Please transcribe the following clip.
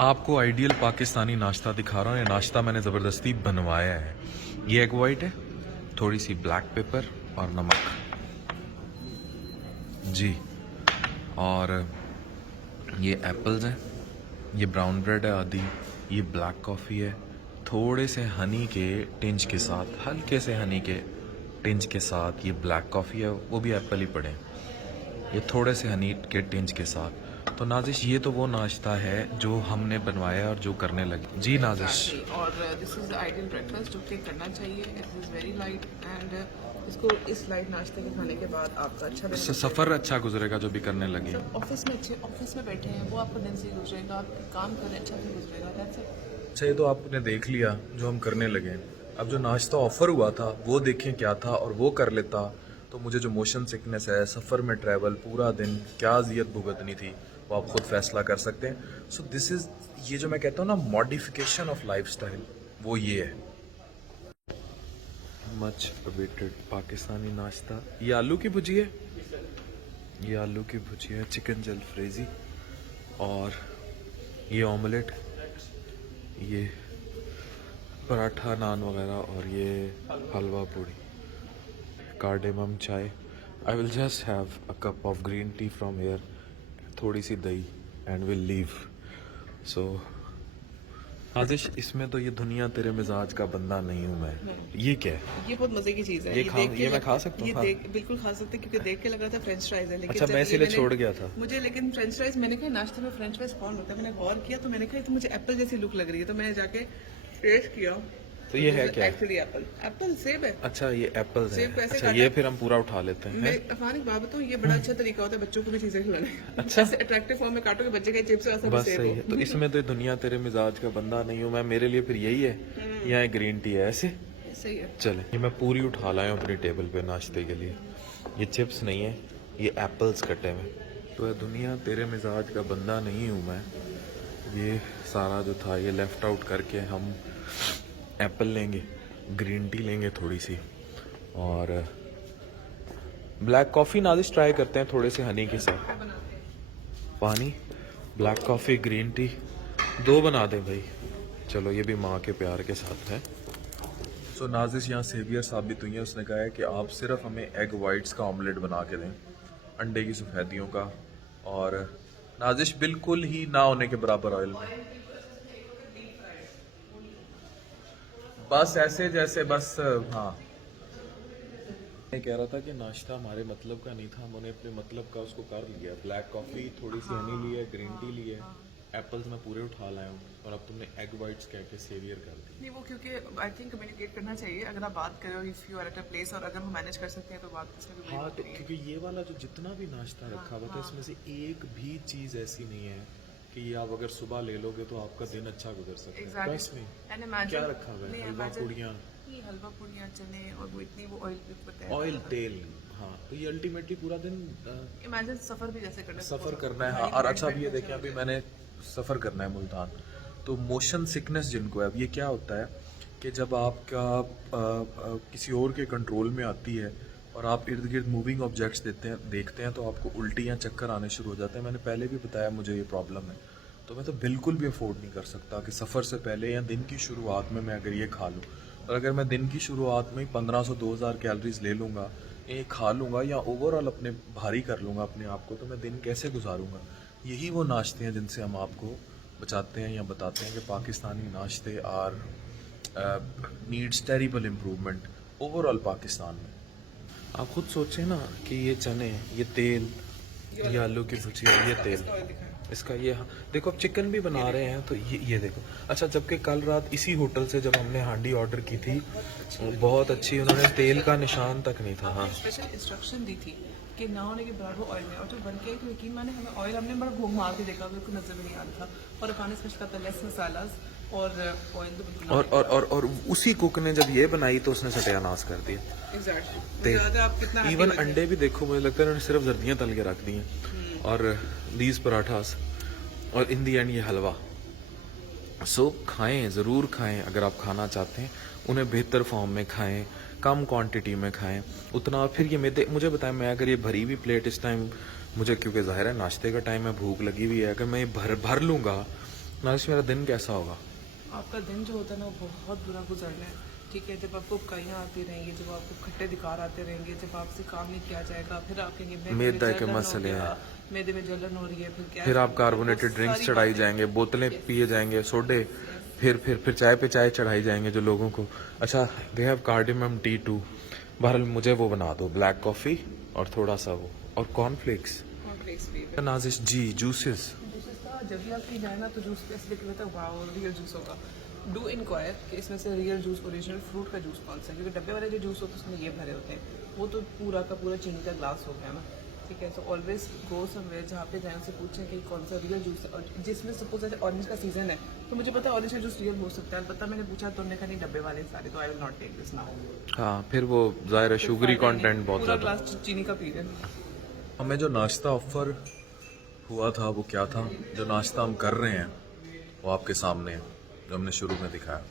आपको आइडियल पाकिस्तानी नाश्ता दिखा रहा हूँ। ये नाश्ता मैंने ज़बरदस्ती बनवाया है। ये एग वाइट है, थोड़ी सी ब्लैक पेपर और नमक जी, और ये एप्पल्स हैं, ये ब्राउन ब्रेड है आदि, ये ब्लैक कॉफ़ी है, थोड़े से हनी के टिंच के साथ, हल्के से हनी के टिंच के साथ ये ब्लैक कॉफ़ी है, वो भी एप्पल ही पड़े, ये थोड़े से हनी के टिंच के साथ। तो नाजिश ये तो वो नाश्ता है जो हमने बनवाया और जो करने लगे। जी नाजिश। और this is the ideal breakfast जो कि करना चाहिए। It is very light and इसको इस लाइट नाश्ते के खाने के बाद आपका अच्छा दिन सफ़र अच्छा गुजरेगा जो भी करने लगे। ऑफिस में अच्छे ऑफिस में बैठे हैं वो आपका दिन से गुजरेगा, आप काम करें अच्छा दिन गुजरेगा। That's it. अच्छा, ये तो आपने देख लिया जो हम करने लगे। अब जो नाश्ता ऑफर हुआ था वो देखें क्या था, और वो कर लेता तो मुझे जो मोशन सिकनेस है, सफ़र में ट्रैवल पूरा दिन क्या अजियत भुगतनी थी, वो आप खुद फैसला कर सकते हैं। सो दिस इज़, ये जो मैं कहता हूँ ना मॉडिफिकेशन ऑफ लाइफस्टाइल, वो ये है। मच अवेटेड पाकिस्तानी नाश्ता। ये आलू की भुजी है, ये आलू की भुजी है, चिकन जलफ्रेजी, और ये ऑमलेट, ये पराठा नान वगैरह, और ये हलवा पूड़ी, कार्डेमम चाय। I will just have a cup of green tea from here, थोड़ी सी दही, एंड विल लीव। सो आदिश, इसमें तो ये दुनिया तेरे मिजाज का बंदा नहीं हूँ मैं, ये क्या है? ये बहुत मजे की चीज है। ये मैं खा सकता हूँ? बिल्कुल खा सकते हैं, क्योंकि देख के लग रहा था फ्रेंच फ्राइज है, लेकिन अच्छा, मैं इसीलिए छोड़ गया था मुझे। लेकिन फ्रेंच फ्राइज, मैंने कहा नाश्ते में फ्रेंच फ्राइज कौन होता है, मैंने गौर किया तो मैंने कहा तो मुझे एप्पल जैसी लुक लग रही है, तो मैंने जाके टेस्ट किया। तो ये है क्या? एक्चुअली एप्पल, एप्पल सेब है। अच्छा, ये एप्पल है। अच्छा, ये फिर हम पूरा उठा लेते हैं। मैं अफान एक बात बताऊं, ये बड़ा अच्छा तरीका होता है बच्चों को भी चीजें खिलाने। अच्छा, अट्रैक्टिव फॉर्म में काटो कि बच्चे के चिप्स वैसे बस सही है। तो इसमें तो दुनिया तेरे मिजाज का बंदा नहीं हूँ मैं, मेरे लिए फिर यही है, यहाँ ग्रीन टी है। ऐसे सही है। चले, ये मैं पूरी उठा लाया हूँ अपनी टेबल पे नाश्ते के लिए। ये चिप्स नहीं है, ये एप्पल्स कटे हुए। तो दुनिया तेरे मिजाज का बंदा नहीं हूँ मैं। ये सारा जो था ये लेफ्ट आउट करके हम एप्पल लेंगे, ग्रीन टी लेंगे थोड़ी सी, और ब्लैक कॉफ़ी नाजिश ट्राई करते हैं थोड़े से हनी के साथ। पानी, ब्लैक कॉफ़ी, ग्रीन टी, दो बना दें भाई। चलो, ये भी माँ के प्यार के साथ है। सो नाजिश यहाँ सेवियर साबित हुई है। उसने कहा है कि आप सिर्फ हमें एग वाइट्स का ऑमलेट बना के दें, अंडे की सफ़ेदियों का, और नाजिश बिल्कुल ही ना होने के बराबर ऑयल में, बस ऐसे जैसे, बस हाँ। मैं कह रहा था कि नाश्ता हमारे मतलब का नहीं था, हमने अपने मतलब का उसको कर लिया। ब्लैक कॉफ़ी, थोड़ी सी हनी ली है, ग्रीन टी ली है, एप्पल्स मैं पूरे उठा लाया हूँ, और अब तुमने एग वाइट्स कह के सेवियर कर दी। नहीं, वो क्योंकि आई थिंक कम्युनिकेट करना चाहिए। अगर आप बात करो if you are at a place, और अगर हम मैनेज कर सकते हैं तो बात इसमें भी हाँ, तो क्योंकि ये वाला जो जितना भी नाश्ता रखा हुआ था, इसमें से एक भी चीज़ ऐसी नहीं है कि आप अगर सुबह ले लोगे तो आपका दिन अच्छा गुजर सकता है। इसमें क्या रखा हुआ है? हलवा पूड़ियाँ, हलवा पूड़ियाँ, चने, और वो इतनी वो ऑयल, तेल। हाँ, तो ये अल्टीमेटली पूरा दिन इमेजिन सफर भी जैसे करना, सफ़र करना है। हाँ, और अच्छा भी ये देखें, अभी मैंने सफ़र करना है मुल्तान, तो मोशन सिकनेस जिनको है, अब ये क्या होता है कि जब आपका किसी और के कंट्रोल में आती है और आप इर्द गिर्द मूविंग ऑब्जेक्ट्स देखते हैं तो आपको उल्टी या चक्कर आने शुरू हो जाते हैं। मैंने पहले भी बताया मुझे ये प्रॉब्लम है, तो मैं तो बिल्कुल भी अफोर्ड नहीं कर सकता कि सफ़र से पहले या दिन की शुरुआत में मैं अगर ये खा लूँ, और अगर मैं दिन की शुरुआत में ही 1500-2000 कैलोरीज ले लूँगा, ये खा लूँगा, या ओवरऑल अपने भारी कर लूँगा अपने आप को, तो मैं दिन कैसे गुजारूँगा? यही वो नाश्ते हैं जिनसे हम आपको बचाते हैं या बताते हैं कि पाकिस्तानी नाश्ते our needs terrible improvement overall Pakistan में। आप खुद सोचें ना कि ये चने, ये तेल, ये आलू की भुजिया, ये तेल, इसका ये देखो, अब चिकन भी बना रहे हैं तो ये देखो। अच्छा, जबकि कल रात इसी होटल से जब हमने हांडी ऑर्डर की थी, बहुत अच्छी, उन्होंने तेल का निशान तक नहीं था। हाँ, स्पेशल इंस्ट्रक्शन दी थी कि ना होने के बराबर ऑयल में, और जो बन के तो यकीन माने हमें ऑयल, हमने बड़ा घूम मार के देखा, बिल्कुल नजर में नहीं आ रहा था। और अफान स्पेशल था लेस मसालास और ऑयल तो बिल्कुल। और उसी कुक ने जब ये बनाई तो उसने सत्यानाश कर दिया। एग्जैक्टली। इवन अंडे भी देखो, मुझे लगता है उन्होंने सिर्फ जर्दियाँ तल के रख दी हैं, और दीज पराठास, और इन दी एंड ये हलवा। सो खाएं, ज़रूर खाएं, अगर आप खाना चाहते हैं उन्हें बेहतर फॉर्म में खाएं, कम क्वांटिटी में खाएं उतना। फिर ये मुझे बताएं, मैं अगर ये भरी हुई प्लेट इस टाइम, मुझे क्योंकि ज़ाहिर है नाश्ते का टाइम है, भूख लगी हुई है, अगर मैं ये भर लूँगा नाजिश मेरा दिन कैसा होगा? आपका दिन जो होता है ना वो बहुत बुरा गुजरना है, ठीक है। जब आपको कहियाँ आती रहेंगी, जब आपको खट्टे दिकार आते रहेंगे, जब आपसे काम नहीं किया जाएगा, फिर आप कहेंगे मैदे में मैदा के जलन हो मसले गया, हैं। मैदे में जलन हो रही है, फिर क्या फिर आप है? कार्बोनेटेड वो ड्रिंक्स सारी चढ़ाई बातें- जाएंगे, बोतलें पिए जाएंगे, सोडे, फिर चाय पे चाय चढ़ाई जाएंगे जो लोगों को। अच्छा, they have cardamom tea too. बहरहाल मुझे वो बना दो, ब्लैक कॉफ़ी और थोड़ा सा वो और कॉर्नफ्लेक्स। कॉम्प्लेक्स भी है। नाजिश जी, जूसेस। जूसेस का जब भी आप कहीं जाए ना तो जूस पे ऐसे लिखे रहता है वाओ रियल जूस होगा। डू इंक्वायर कि इसमें से रियल जूस ओरिजिनल फ्रूट का जूस कौन सा है, क्योंकि डब्बे वाले जो जूस होते हैं उसमें ये भरे होते हैं, वो तो पूरा का पूरा चीनी का ग्लास हो गया ना, ठीक है। तो ऑलवेज गो समवेयर जहाँ पे जाए उनसे पूछें कि कौन सा रियल जूस है, और जिसमें सपोज जैसे ऑरेंज का सीजन है तो मुझे पता है ऑरेंज का जूस रियल हो सकता है, अलबत्ता मैंने पूछा तो उन्होंने कहा नहीं डब्बे वाले सारे, तो I will not take this now. हाँ, फिर वो ज़ाहिर है शुगरी कंटेंट बहुत पूरा ज़्यादा। ग्लास चीनी का पी रहे हैं। हमें जो नाश्ता ऑफर हुआ था वो क्या था? जो नाश्ता हम कर रहे हैं वो आपके सामने है, जो हमने शुरू में दिखाया।